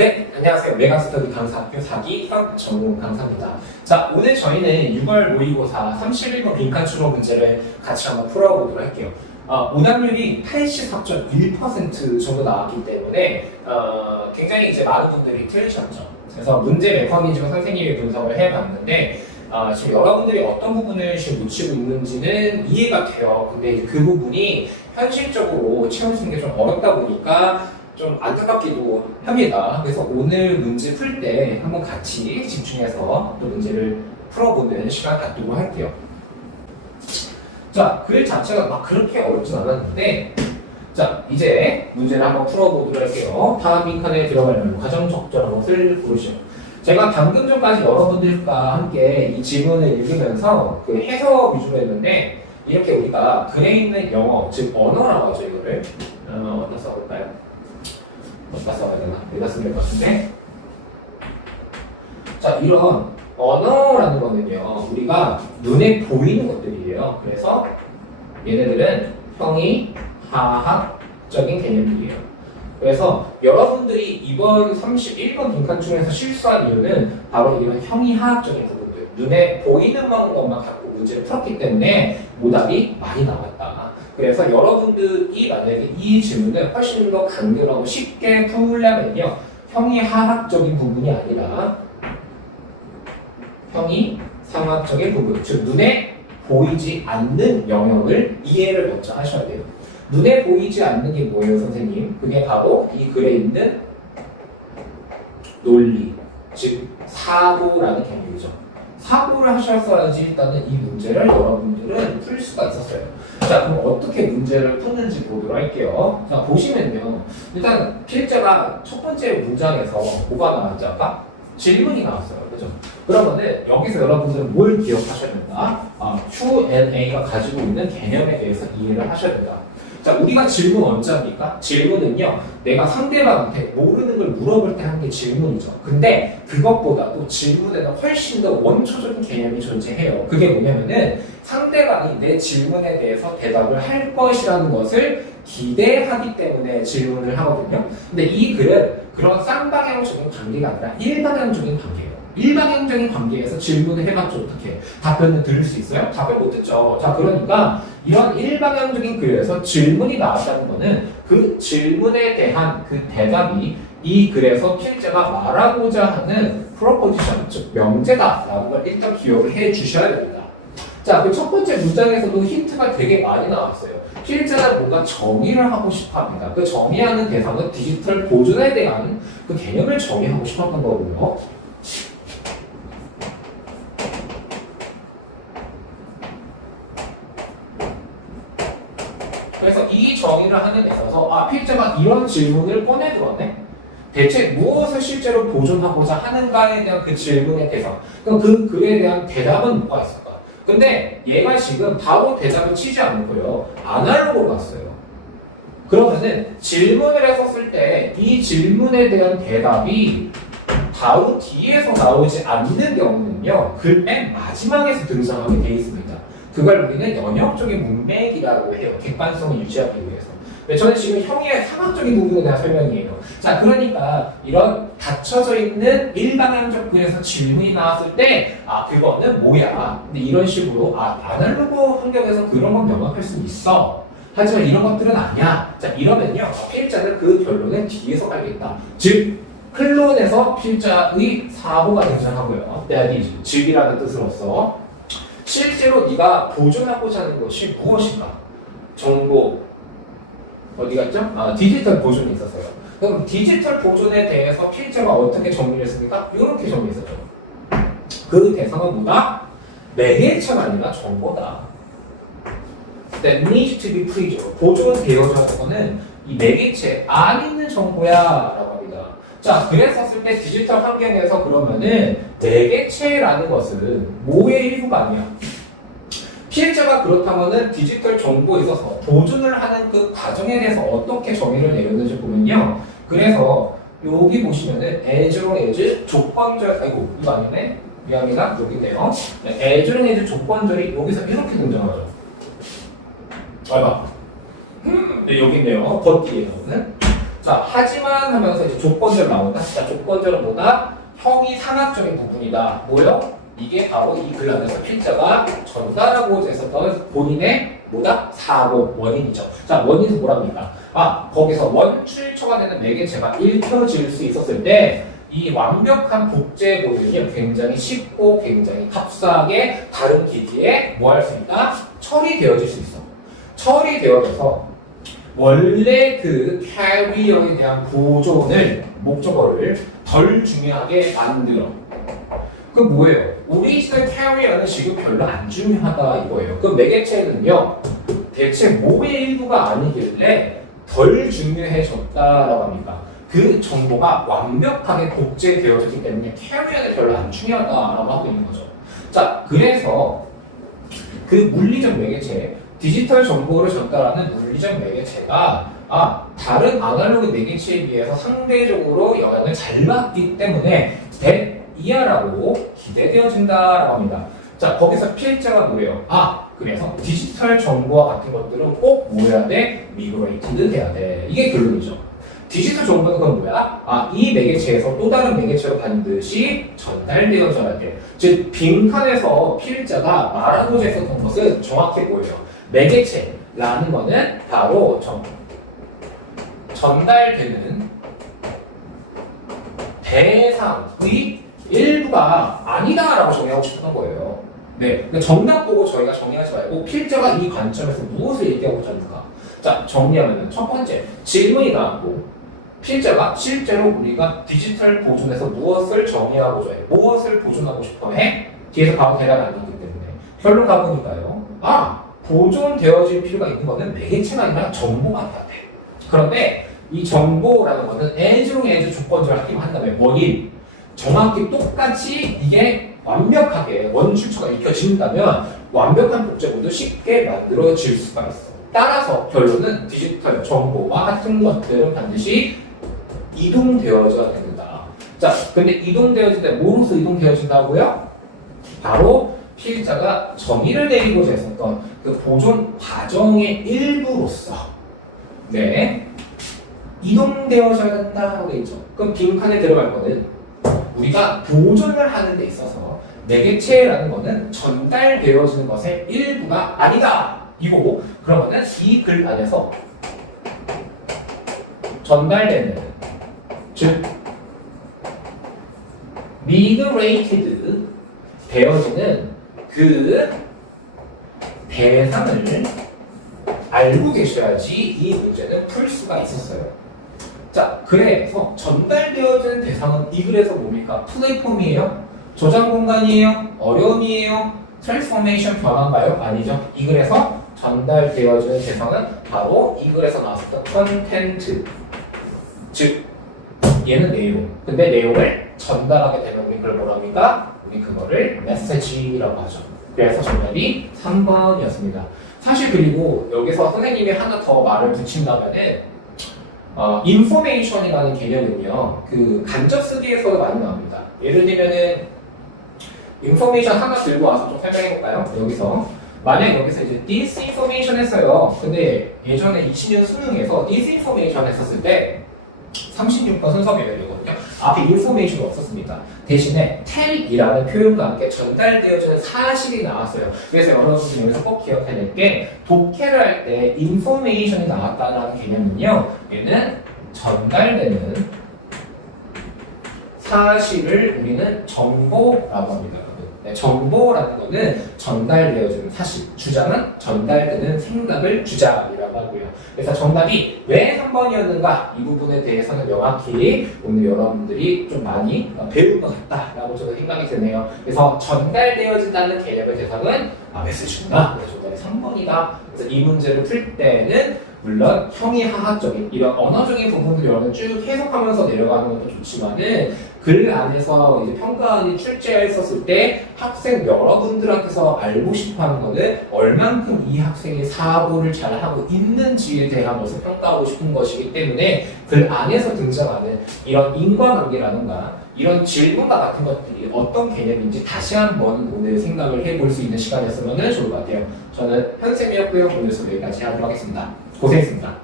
네, 안녕하세요. 메가스터디 강사학교 4기 현 전공 강사입니다. 자, 오늘 저희는 6월 모의고사 31번 빈칸 추론 문제를 같이 한번 풀어보도록 할게요. 오답률이 84.1% 정도 나왔기 때문에 굉장히 이제 많은 분들이 틀리셨죠. 그래서 문제 메커니즘 선생님이 분석을 해봤는데 지금 여러분들이 어떤 부분을 지금 놓치고 있는지는 이해가 돼요. 근데 이제 그 부분이 현실적으로 채워지는 게 좀 어렵다 보니까 좀 안타깝기도 합니다. 그래서 오늘 문제 풀 때 한번 같이 집중해서 또 문제를 풀어보는 시간 갖도록 할게요. 자, 글 자체가 막 그렇게 어렵진 않았는데, 자, 이제 문제를 한번 풀어보도록 할게요. 다음 빈칸에 들어가려면 과정 적절한 것을 고르시오. 제가 방금 전까지 여러분들과 함께 이 질문을 읽으면서 그 해석 위주로 했는데, 이렇게 우리가 글에 있는 영어, 즉 언어라고 하죠, 이거를. 어디다 써볼까요? 어디다 써야 되나? 여기다 쓰면 될 것 같은데. 자, 이런 언어라는 거는요, 우리가 눈에 보이는 것들이에요. 그래서 얘네들은 형이 하학적인 개념이에요. 그래서 여러분들이 이번 31번 빈칸중에서 실수한 이유는 바로 이런 형이 하학적인 부분들, 눈에 보이는 것만 갖고 문제를 풀었기 때문에 오답이 많이 나왔다. 그래서 여러분들이 만약에 이 질문을 훨씬 더 간결하고 쉽게 풀려면요, 형이 하학적인 부분이 아니라 형이 상학적인 부분, 즉 눈에 보이지 않는 영역을 이해를 먼저 하셔야 돼요. 눈에 보이지 않는 게 뭐예요, 선생님? 그게 바로 이 글에 있는 논리, 즉 사고라는 개념이죠. 사고를 하셨어야지 일단은 이 문제를 여러분들은 풀 수가 있었어요. 자, 그럼 어떻게 문제를 푸는지 보도록 할게요. 자, 보시면요. 일단 필자가 첫 번째 문장에서 뭐가 나왔죠? 아까? 질문이 나왔어요. 그죠? 그러면은 여기서 여러분들은 뭘 기억하셔야 된다? Q&A가 가지고 있는 개념에 대해서 이해를 하셔야 된다. 자, 우리가 질문 언제 합니까? 질문은요, 내가 상대방한테 모르는 걸 물어볼 때 하는 게 질문이죠. 근데 그것보다도 질문에는 훨씬 더 원초적인 개념이 존재해요. 그게 뭐냐면은 상대방이 내 질문에 대해서 대답을 할 것이라는 것을 기대하기 때문에 질문을 하거든요. 근데 이 글은 그런 쌍방향적인 관계가 아니라 일방향적인 관계예요. 일방향적인 관계에서 질문을 해봤죠. 어떻게? 답변을 들을 수 있어요? 답을 못 듣죠. 자, 그러니까 이런 일방향적인 글에서 질문이 나왔다는 거는 그 질문에 대한 그 대답이 이 글에서 필자가 말하고자 하는 프로포지션, 즉 명제다라는 걸 일단 기억을 해 주셔야 됩니다. 자, 그 첫 번째 문장에서도 힌트가 되게 많이 나왔어요. 필자는 뭔가 정의를 하고 싶어 합니다. 그 정의하는 대상은 디지털 보존에 대한 그 개념을 정의하고 싶었던 거고요. 그래서 이 정의를 하는 데 있어서 필자가 이런 질문을 꺼내들었네. 대체 무엇을 실제로 보존하고자 하는가에 대한 그 질문의 대상. 그럼 그 글에 대한 대답은 뭐가 있을까? 근데 얘가 지금 바로 대답을 치지 않고요. 아날로그로 갔어요. 그러면은 질문을 했었을 때 이 질문에 대한 대답이 바로 뒤에서 나오지 않는 경우는요. 글 맨 마지막에서 등장하게 되어 있습니다. 그걸 우리는 연역적인 문맥이라고 해요. 객관성을 유지하기 위해서. 저는 지금 형의 상학적인 부분에 대한 설명이에요. 자, 그러니까 이런 닫혀져 있는 일방향적 글에서 질문이 나왔을 때 그거는 뭐야? 근데 이런 식으로 아날로그 환경에서 그런 건 명확할 수 있어. 하지만 이런 것들은 아니야. 자, 이러면요. 필자는 그 결론은 뒤에서 깔겠다. 즉, 클론에서 필자의 사고가 등장하고요. that is, 즉이라는 뜻으로서 실제로 네가 보존하고자 하는 것이 무엇인가? 정보 어디 갔죠? 디지털 보존이 있었어요. 그럼 디지털 보존에 대해서 필자가 어떻게 정리를 했습니까? 이렇게 정리했었죠. 그 대상은 뭐다? 매개체가 아니라 정보다. That needs to be preserved. 보존되어야 하는 거는 이 매개체 안 있는 정보야 라고 합니다. 자, 그랬었을 때 디지털 환경에서 그러면은 매개체라는 것은 뭐의 일부가 아니야. 필자가 그렇다면은 디지털 정보에 있어서 보존을 하는 그 과정에 대해서 어떻게 정의를 내렸는지 보면요. 그래서 여기 보시면은 as long as 조건절, 아이고 이거 아니네. 미안합니다. 여기 있네요. as long as 조건절이 여기서 이렇게 등장하죠. 봐. 네, 여기 있네요. 버티에 나오는. 자, 하지만 하면서 이제 조건절 나온다. 자, 조건절은 뭐다? 형이 삼각적인 부분이다. 뭐요? 이게 바로 이 글 안에서 필자가 전달하고 했었던 본인의 뭐다? 사고 원인이죠. 자, 원인은 뭐랍니까? 아, 거기서 원출처가 되는 매개체가 읽혀질 수 있었을 때 이 완벽한 복제 모델이 굉장히 쉽고 굉장히 값싸게 다른 기기에 뭐 할 수 있다? 처리되어질 수 있어. 처리되어져서 원래 그 캐리어에 대한 보존을 목적어를 덜 중요하게 만들어. 그 뭐예요? 오리지널 캐리어는 지금 별로 안 중요하다 이거예요. 그 매개체는요 대체 뭐의 일부가 아니길래 덜 중요해졌다라고 합니까? 그 정보가 완벽하게 복제되어졌기 때문에 캐리어는 별로 안 중요하다라고 하고 있는 거죠. 자, 그래서 그 물리적 매개체, 디지털 정보를 전달하는 물리적 매개체가 다른 아날로그 매개체에 비해서 상대적으로 영향을 잘 받기 때문에 이하라고 기대되어진다라고 합니다. 자, 거기서 필자가 뭐예요? 그래서 디지털 정보와 같은 것들은 꼭 뭐 해야 돼? 미그레이티드 해야 돼. 이게 결론이죠. 디지털 정보는 그건 뭐야? 이 매개체에서 또 다른 매개체로 반드시 전달되어져야 돼. 즉, 빈칸에서 필자가 말하고자 했었던 것은 정확히 뭐예요? 매개체라는 거는 바로 전달되는 대상의 일부가 아니다라고 정의하고 싶었던 거예요. 네, 정답 보고 저희가 정의하지 말고 필자가 이 관점에서 무엇을 얘기하고자 하는가? 자, 정리하면 첫 번째, 질문이 나왔고 필자가 실제로 우리가 디지털 보존에서 무엇을 정의하고자 해? 무엇을 보존하고 싶어 해? 뒤에서 바로 대답이 안 되기 때문에 결론 가보니까요. 보존되어질 필요가 있는 거는 매개체가 아니라 정보가 돼야 돼. 그런데 이 정보라는 것은 as 조건절을 하기만 한다면 원인 정확히 똑같이 이게 완벽하게 원출처가 읽혀진다면 완벽한 복제본도 쉽게 만들어질 수가 있어. 따라서 결론은 디지털 정보와 같은 것들은 반드시 이동되어져야 된다. 자, 근데 이동되어질 때 뭐로서 이동되어진다고요? 바로 필자가 정의를 내리고자 했었던 그 보존 과정의 일부로서 이동되어져야 된다고 돼 있죠. 그럼 빈칸에 들어갈 거는 우리가 보존을 하는 데 있어서 매개체라는 거는 전달되어지는 것의 일부가 아니다. 이거고 그러면은 이 글 안에서 전달되는 즉 미그레이티드 되어지는 그 대상을 알고 계셔야지 이 문제는 풀 수가 있었어요. 자, 그래서 전달되어지는 대상은 이 글에서 뭡니까? 플랫폼이에요? 저장 공간이에요? 어려움이에요? 트랜스포메이션 변화인가요? 아니죠. 이 글에서 전달되어지는 대상은 바로 이 글에서 나왔었던 컨텐트. 즉, 얘는 내용. 근데 내용을 전달하게 되면 우리 그걸 뭐라 합니까? 우리 그거를 메시지라고 하죠. 그래서 정답이 3번이었습니다. 사실 그리고 여기서 선생님이 하나 더 말을 붙인다면은 인포메이션이라는 개념은요, 그 간접 쓰기에서도 많이 나옵니다. 예를 들면은 인포메이션 하나 들고 와서 좀 설명해볼까요? 여기서 만약 여기서 이제 disinformation 했어요. 근데 예전에 20년 수능에서 disinformation 했었을 때 36번 순서 배열이거든요. 앞에 information이 없었습니다. 대신에 tell이라는 표현과 함께 전달되어지는 사실이 나왔어요. 그래서 여러분들 여기서 꼭 기억해야 될 게 독해를 할 때 information이 나왔다는 개념은요. 얘는 전달되는 사실을 우리는 정보라고 합니다. 정보라는 거는 전달되어지는 사실, 주장은 전달되는 생각을 주장이라고 하고요. 그래서 정답이 왜 3번이었는가 이 부분에 대해서는 명확히 오늘 여러분들이 좀 많이 배운 것 같다라고 저도 생각이 드네요. 그래서 전달되어진다는 개념의 대상은 메시지구나. 그래서 정답이 3번이다. 그래서 이 문제를 풀 때는 물론 형이하학적인 이런 언어적인 부분들 여러분 쭉 해석하면서 내려가는 것도 좋지만은 글 안에서 이제 평가안이 출제했었을 때 학생 여러분들한테서 알고 싶어하는 거는 얼만큼 이 학생이 사고를 잘 하고 있는지에 대한 것을 평가하고 싶은 것이기 때문에 글 안에서 등장하는 이런 인과관계라든가 이런 질문과 같은 것들이 어떤 개념인지 다시 한번 오늘 생각을 해볼 수 있는 시간이었으면 좋을 것 같아요. 저는 현쌤이었고요. 오늘 수업 여기까지 하도록 하겠습니다. 고생했습니다.